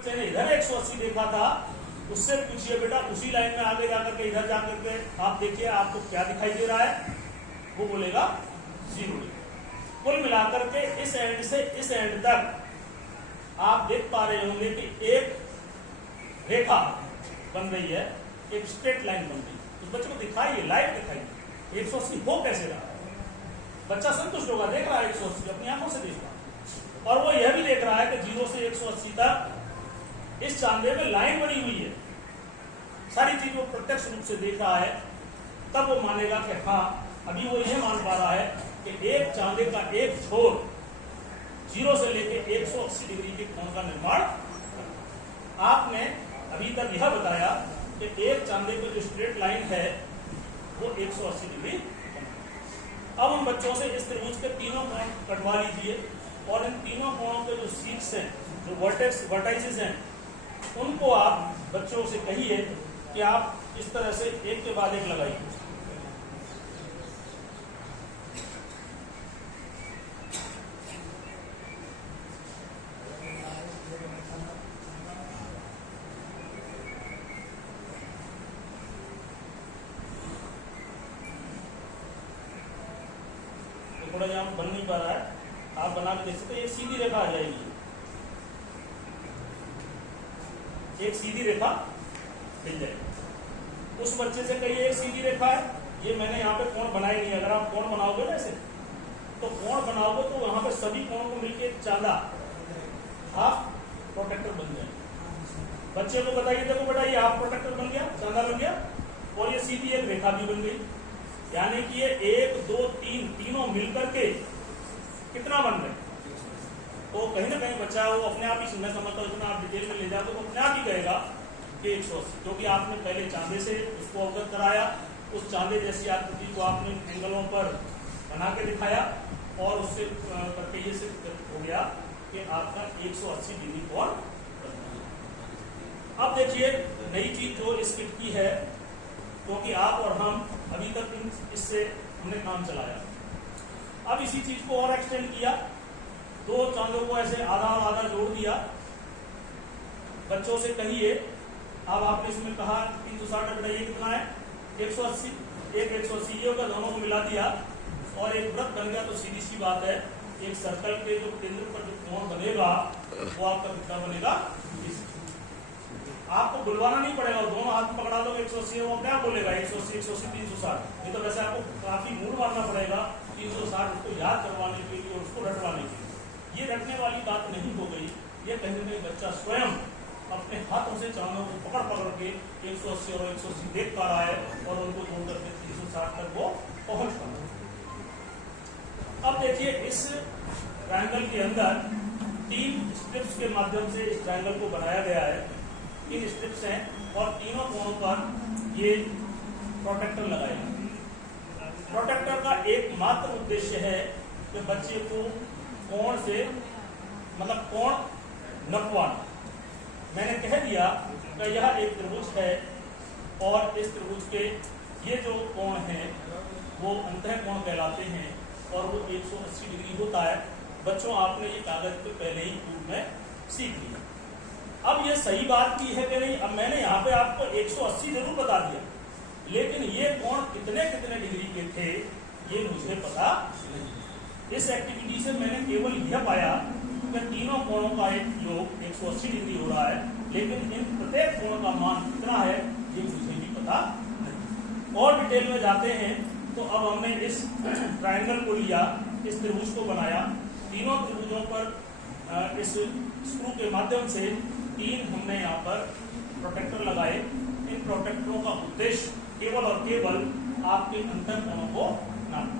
बच्चे ने इधर 180 देखा था, उससे पूछिए बेटा उसी लाइन में आगे जाकर के इधर जाकर के आप देखिए आपको क्या दिखाई दे रहा है, वो बोलेगा 0 डिग्री। कुल मिलाकर के इस एंड से इस एंड तक आप देख पा रहे होंगे कि एक रेखा बन रही है, एक स्ट्रेट लाइन बन रही है। उस बच्चे को दिखाइए, लाइव दिखाइए 180 हो कैसे रहा है। बच्चा संतुष्ट होगा, देख रहा है 180 अपनी आंखों से देख रहा है, और वो यह भी देख रहा है कि 0 से 180 तक इस चांदे में लाइन बनी हुई है। सारी चीज वो प्रत्यक्ष रूप से देख रहा है, तब वो मानेगा कि हाँ, अभी वो यह मान पा रहा है कि एक चांदे का एक छोर 0 से लेकर 180 डिग्री के कोण का निर्माण। आपने अभी तक यह बताया कि एक चांदे पर जो स्ट्रेट लाइन है वो 180 डिग्री। अब उन बच्चों से इस त्रिभुज के तीनों कोण कटवा लीजिए और इन तीनों कोणों के जो शीर्ष हैं, जो वर्टाइसेस हैं, उनको आप बच्चों से कहिए कि आप इस तरह से एक के बाद एक लगाइए। थोड़ा यहाँ बन नहीं पा रहा है, आप बना के देख सकते हैं। एक सीधी रेखा आ जाएगी, एक सीधी रेखा मिल जाएगी। उस बच्चे से कहिए एक सीधी रेखा है, ये मैंने यहाँ पे कोण बनाई नहीं। अगर आप कोण बनाओगे ना ऐसे, तो कोण बनाओगे तो वहां पे सभी कोण को मिलकर एक चांदा हाफ प्रोटेक्टर बन जाएगा। बच्चे को बताइए देखो बेटा ये हाफ प्रोटेक्टर बन गया, चांदा बन गया, और ये सीधी एक रेखा भी बन गई। यानी कि ये 1 2 3 तीनों मिलकर के कितना बन रहे। तो कहीं ना कहीं बच्चा वो अपने आप ही, मैं समझता हूँ इतना आप डिटेल में ले जाते तो अपने आप ही कहेगा कि 180, क्योंकि आपने पहले चांदे से उसको अवगत कराया, उस चांदे जैसी आकृति को आपने एंगलों पर बना के दिखाया और उससे करके ये सिद्ध हो गया कि आपका 180 डिग्री कोण। अब देखिए नई चीज जो इस किट की है, क्योंकि आप और हम अभी तक इससे हमने काम चलाया, अब इसी चीज को और एक्सटेंड किया, 2 चांदों को ऐसे आधा और आधा जोड़ दिया। बच्चों से कहिए, अब आपने इसमें कहा 360 बेटा ये कितना है 180, एक 180 ये होगा, दोनों को मिला दिया और एक वृत्त बन गया। तो सीधी सी बात है, एक सर्कल के जो केंद्र पर जो कोण बनेगा वो आपका कितना बनेगा। आपको बुलवाना नहीं पड़ेगा, दोनों हाथ पकड़ा लो 180, वो क्या बोलेगा 180 180 360। नहीं तो वैसे आपको काफी मूड मारना पड़ेगा 360 उसको याद करवाने के लिए और उसको रटवाने के लिए। ये रटने वाली बात नहीं हो गई, ये कहीं ना कहीं बच्चा स्वयं अपने हाथों से चांदों को पकड़ पकड़ के 180 और 180 देख पा रहा है और उनको जोड़ करके 360 तक वो पहुंच पा रहा है। अब देखिए इस ट्रायंगल के अंदर 3 स्ट्रिप्स के माध्यम से इस ट्रायंगल को बनाया गया है। 3 स्ट्रिप्स हैं और तीनों कोणों पर ये प्रोटेक्टर लगाएगा। प्रोटेक्टर का एकमात्र उद्देश्य है कि बच्चे को कोण से मतलब कोण नपवाना। मैंने कह दिया कि यह एक त्रिभुज है और इस त्रिभुज के ये जो कोण हैं वो अंतः कोण कहलाते हैं और वो 180 डिग्री होता है। बच्चों आपने ये कागज पे पहले ही पूर्व में सीख लिया। अब ये सही बात की है कि नहीं, अब मैंने यहाँ पे आपको 180 जरूर बता दिया, लेकिन ये कोण कितने कितने डिग्री के थे ये मुझे पता नहीं। इस एक्टिविटी से मैंने केवल यह पाया कि तीनों कोणों का एक योग 180 डिग्री हो रहा है, लेकिन इन प्रत्येक कोण का मान कितना है ये मुझे भी पता नहीं। और डिटेल में जाते हैं तो अब हमने इस ट्रायंगल को लिया, इस त्रिभुज को बनाया, तीनों त्रिभुजों पर इस स्क्रू के माध्यम से 3 हमने यहाँ पर प्रोटेक्टर लगाए। इन प्रोटेक्टरों का उद्देश्य केवल और केवल आपके अंतर कोणों को नापना।